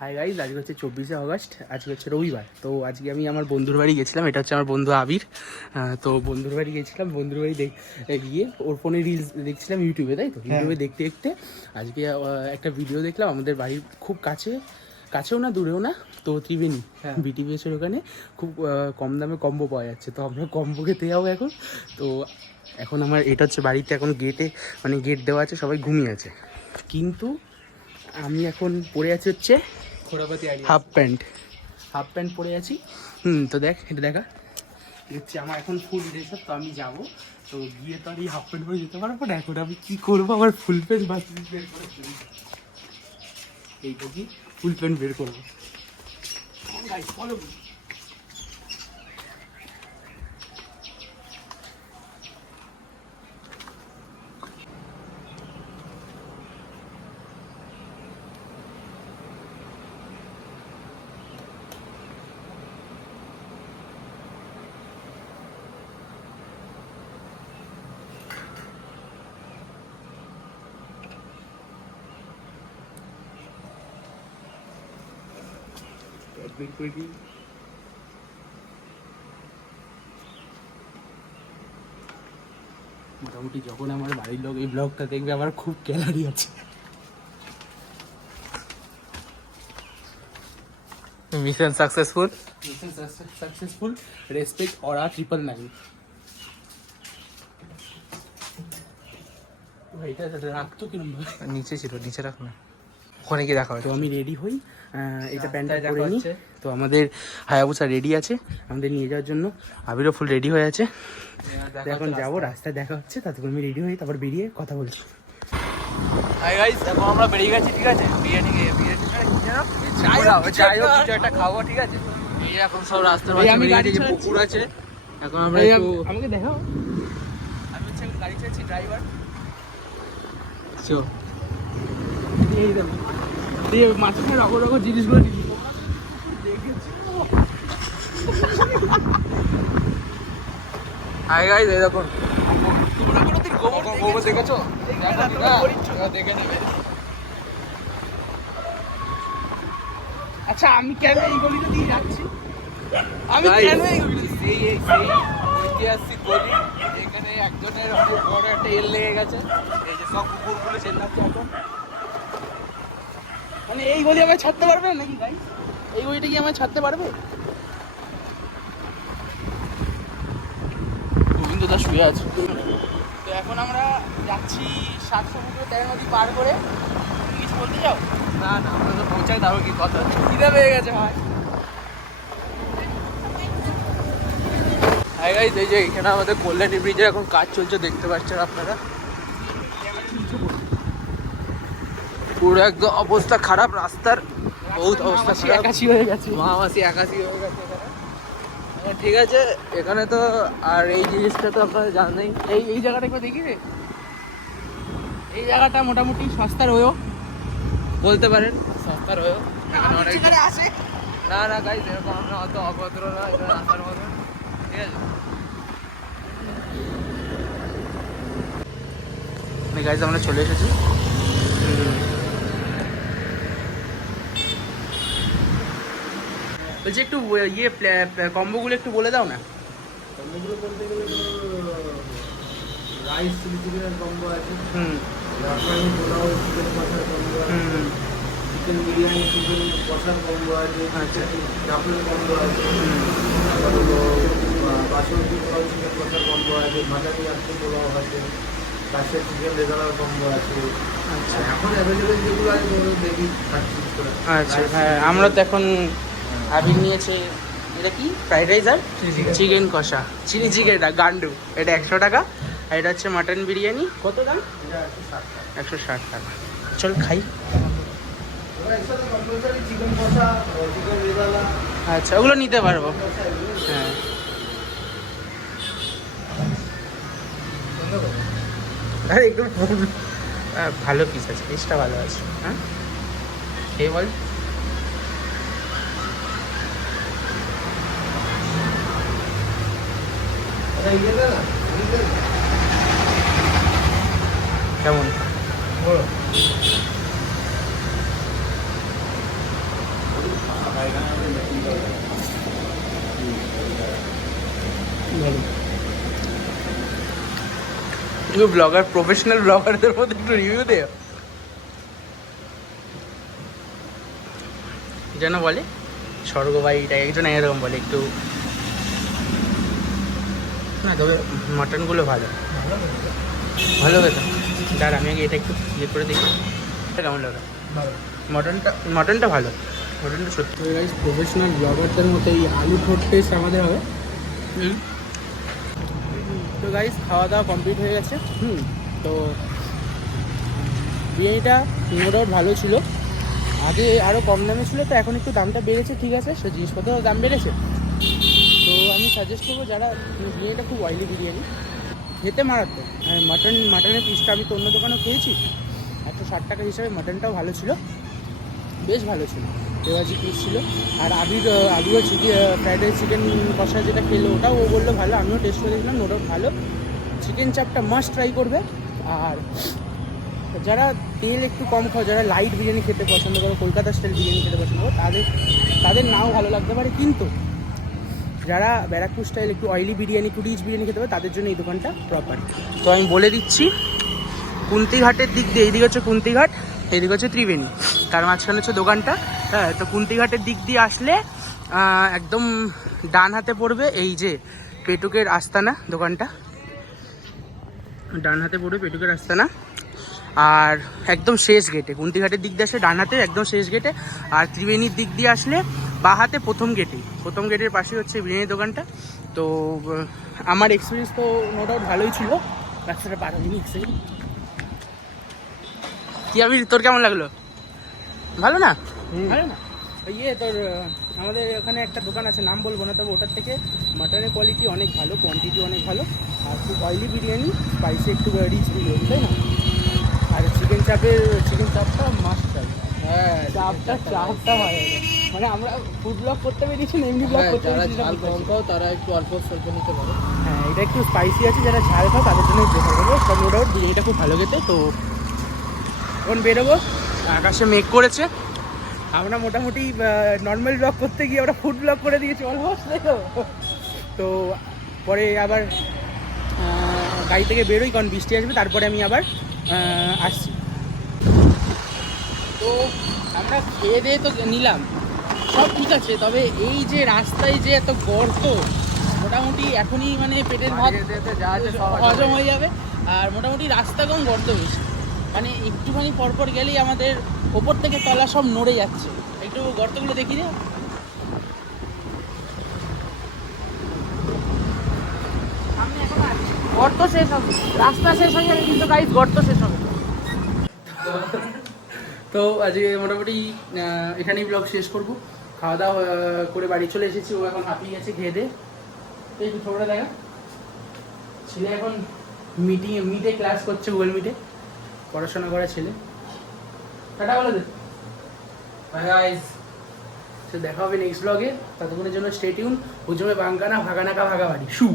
Hi guys আজকে হচ্ছে চব্বিশে আগস্ট আজকে হচ্ছে রবিবার। তো আজকে আমি আমার বন্ধুর বাড়ি গেছিলাম এটা হচ্ছে আমার বন্ধু আবির। তো বন্ধুর বাড়ি গেছিলাম বন্ধুর বাড়ি দেখ গিয়ে ওর ফোনে রিলস দেখছিলাম ইউটিউবে তাই তো? ইউটিউবে দেখতে দেখতে আজকে একটা ভিডিও দেখলাম আমাদের বাড়ির খুব কাছে কাছেও না দূরেও না তো ত্রিবেণী বিটিভিএসের ওখানে খুব কম দামে কম্বো পাওয়া যাচ্ছে। তো আমরা কম্বো খেতে যাব এখন। তো এখন আমার এটা হচ্ছে বাড়িতে এখন গেটে মানে গেট দেওয়া আছে সবাই ঘুমিয়ে আছে। কিন্তু আমি এখন পড়ে আছি হচ্ছে খোড়াপাতি idea half pant. Half pant পরে আছি। হুম তো দেখ এটা দেখা। দেখছি হচ্ছে আমার এখন ফুল ড্রেস তো আমি যাব। তো গিয়ে তো আর এই হাফ প্যান্ট পরে যেতে পারব না এখন আমি কী করব? আমার ফুল প্যান্ট বা বের করে ফেলি। এইটা কি ফুল প্যান্ট বের করব। Guys, করে দিই। মোটামুটি যখন আমার বাড়ির লোক এই ব্লগটা দেখবে আমার খুব ক্যালারি আছে। Mission successful mission successful respect aura triple nine এটা রাখতো কিরম নিচে ছিল নিচে রাখ না। ওখানে কি দেখা হয় তো আমি রেডি হই। এটা প্যান্টটা দেখা পরে নিই হচ্ছে। তো আমাদের হায়াবুসা রেডি আছে। আমাদের নিয়ে যাওয়ার জন্য আবিরও ফুল রেডি হয়ে আছে। তো এখন যাব রাস্তায়। দেখা হচ্ছে তারপর আমি রেডি হই তারপর বেরিয়ে কথা বলছি। হাই গাইস দেখো আমরা বেরিয়ে গেছি ঠিক আছে? বিরিয়ানি বিরিয়ানি যাই হোক কিছু একটা খাব ঠিক আছে? এই এখন সব রাস্তার এই আমি গাড়ি চালাচ্ছি। পুকুর আছে। এখন আমরা একটু আমাকে দেখাও। আমি হচ্ছে গাড়ি চালাচ্ছি ড্রাইভার চো। এই দেখো দিয়ে মাঝখানে রকম রকম জিনিসগুলো নিবি। হাই গাইস দেখুন তোমরা কোনোদিন গোবর গোবর দেখেছ? না, দেখো নেবে। আচ্ছা আমি কেন এই গলিটা দিয়ে যাচ্ছি? আমি কেন এই সেই এই সেই ঐতিহাসিক গলি। এখানে একজনের অনেক বড় একটা এল লেগে গেছে। এই যে সব কুকুরগুলো চেল্লাচ্ছে এখন। মানে এই গলি আমায় ছাড়তে পারবে না নাকি গাই এই গলিটা কি আমায় ছাড়তে পারবে? গোবিন্দ দা শুয়ে আছে। তো এখন আমরা যাচ্ছি সাত সমুদ্র তেরো নদী পার করে। তুমি কিছু বলতে চাও? না না আমরা তো পৌঁছাই দাও কি কথা? খিদে পেয়ে গেছে ভাই। হাই গাইস এই যে এখানে আমাদের কল্যাণী ব্রিজের এখন কাজ চলছে দেখতে পাচ্ছেন আপনারা? পুরো একদম অবস্থা খারাপ রাস্তার বহুত অবস্থা একাশি হয়ে গেছে। মহামাসি একাশি হয়ে গেছে এখানে। হ্যাঁ, ঠিক আছে এখানে তো আর এই জিনিসটা তো আপনারা জানেই এই এই জায়গাটা একবার দেখি রে। এই জায়গাটা মোটামুটি সস্তার হয়েও বলতে পারেন সস্তার হয়েও না না গাইজ এরকম আমরা অত অভদ্র না এখানে আসার মতো ঠিক আছে? গাইজ আমরা চলে এসেছি। বলছি একটু ইয়ে কম্বোগুলো একটু বলে দাও না। কম্বোগুলো বলতে গেলে রাইস চিলি চিকেনের কম্বো আছে। হুম। পোলাও চিকেন কষার কম্বো আছে। চিকেন বিরিয়ানি চিকেন কষার কম্বো আছে। আচ্ছা। কম্বো আছে। বাসমতি পোলাও চিকেন কষার কম্বো আছে। মাটানি আজকে পোলাও আছে। কাশের চিকেন রেজালার কম্বো আছে। আচ্ছা। এখন অ্যাভেলেবেল যেগুলো আছে দেখি আচ্ছা হ্যাঁ আমরা তো এখন আবির নিয়েছে এটা কি? ফ্রাইড রাইস আর চিকেন কষা। চিলি চিকেন এটা গান্ডু। এটা একশো টাকা আর এটা হচ্ছে মাটন বিরিয়ানি। কত দাম? একশো ষাট টাকা। চল খাই। আচ্ছা ওগুলো নিতে পারব। হ্যাঁ। আরে একটু ভালো পিস আছে পিসটা ভালো আছে। হ্যাঁ? খেয়ে বল। কেমন? তুমি ব্লগার প্রফেশনাল ব্লগারদের মধ্যে একটু রিভিউ দে। যেন বলে স্বর্গ বা এইটা একজন এরকম বলে একটু না তবে মাটনগুলো ভালো। ভালো খেতাম দাঁড়া আমি আগে এটা একটু ইয়ে করে দেখি। এটা কেমন লাগে? মটনটা মটনটা ভালো। মটনটা সত্যি। গাইজ প্রফেশনাল ব্লগারদের মতো এই আলু ঠোঁট টেস্ট আমাদের হবে। তো গাইজ খাওয়া দাওয়া কমপ্লিট হয়ে গেছে। হুম তো বিরিয়ানিটা নো ডাউট ভালো ছিল। আগে আরও কম দামে ছিল তো এখন একটু দামটা বেড়েছে ঠিক আছে? সে জিনিসপত্রের দাম বেড়েছে। সাজেস্ট করব যারা বিরিয়ানিটা খুব অয়েলি বিরিয়ানি। খেতে মারাত্মক। আর মাটন মাটনের পিসটা আমি তো অন্য দোকানেও খেয়েছি। একশো ষাট টাকা হিসাবে মাটনটাও ভালো ছিল। বেশ ভালো ছিল। দেওয়াজি পিস ছিল। আর আবির আহ, আবিরও চিকেন ফ্রাইড রাইস চিকেন কষা যেটা খেলো ওটাও ও বলল ভালো। আমিও টেস্ট করে দেখলাম ওটাও ভালো। চিকেন চাপটা মাস্ট ট্রাই করবে। আর যারা তেল একটু কম খাও যারা লাইট বিরিয়ানি খেতে পছন্দ করে কলকাতা স্টাইল বিরিয়ানি খেতে পছন্দ করে তাদের তাদের নাও ভালো লাগতে পারে। কিন্তু যারা ব্যারাকপুর স্টাইল একটু অয়েলি বিরিয়ানি রিচ বিরিয়ানি খেতে পারে, তাদের জন্য এই দোকানটা প্রপার তো আমি বলে দিচ্ছি, কুন্তিঘাটের দিক দিয়ে, এইদিকে হচ্ছে কুন্তিঘাট, এইদিকে হচ্ছে ত্রিবেণী। তার মাঝখানে হচ্ছে দোকানটা হ্যাঁ তো কুন্তিঘাটের দিক দিয়ে আসলে একদম ডান হাতে পড়বে এই যে পেটুকের আস্তানা দোকানটা। ডান হাতে পড়বে পেটুকের আস্তানা। আর একদম শেষ গেটে কুন্তিঘাটের দিক দিয়ে আসলে ডান হাতে একদম শেষ গেটে আর ত্রিবেণীর দিক দিয়ে আসলে বা হাতে প্রথম গেটেই প্রথম গেটের পাশে হচ্ছে বিরিয়ানির দোকানটা। তো আমার এক্সপিরিয়েন্স তো নো ডাউট ভালোই ছিল। রাস্তাটা পার হয়নি কি আমি তোর কেমন লাগল? ভালো না? ভালো না? ইয়ে তোর আমাদের এখানে একটা দোকান আছে নাম বলব না তবে ওটার থেকে মাটনের কোয়ালিটি অনেক ভালো কোয়ান্টিটি অনেক ভালো। আর খুব অয়েলি বিরিয়ানি স্পাইসি একটু রিচ বিরিয়ানি তাই না? আর চিকেন চাপের চিকেন চাপটা মাস্ট হ্যাঁ চাপটা চাপটা হয় মানে আমরা ফুড ব্লগ করতে পেরেছি না এমনি ব্লগ হ্যাঁ, করতে যারা ঝাল কম খাও তারা একটু অল্প স্বল্প নিতে পারে। হ্যাঁ এটা একটু স্পাইসি আছে যারা ঝাল খাও তাদের জন্য প্রেফার করব নো ডাউট বিরিয়ানিটা খুব ভালো খেতে তো এখন বেরোবো। আকাশে মেঘ করেছে। আমরা মোটামুটি নর্মাল ব্লগ করতে গিয়ে আমরা ফুড ব্লগ করে দিয়েছি অলমোস্ট তো? পরে আবার গাড়ি থেকে বেরোই কারণ বৃষ্টি আসবে তারপরে আমি আবার আসছি। তো আমরা খেয়ে দিয়ে তো নিলাম। সব ঠিক আছে তবে এই যে রাস্তায় যে এত গর্ত মোটামুটি এখনই মানে পেটের ভাত হজম হয়ে যাবে। আর মোটামুটি রাস্তা কম গর্ত বেশি। মানে একটুখানি পরপর গেলেই আমাদের ওপর থেকে তলা সব নড়ে যাচ্ছে। একটু গর্তগুলো দেখি রে গর্ত শেষ হবে। রাস্তা শেষ হয়ে যাবে কিন্তু গাইজ গর্ত শেষ হবে। তো আজকে মোটামুটি এখানেই ব্লগ শেষ করব। খাওয়া দাওয়া করে বাড়ি চলে এসেছি ও এখন হাঁপিয়ে গেছে খেয়ে দে। এই ছোটটা দেখা। ছেলে এখন মিটিং মিটে ক্লাস করছে গুগল মিটে পড়াশোনা করা ছেলে। টাটা বলে দে। বাই গাইস তো দেখা হবে নেক্সট ব্লগে ততক্ষণের জন্য স্টেটিউন হুজুমে বাঙ্কানা ভাগানাকা ভাগাবাড়ি। শু।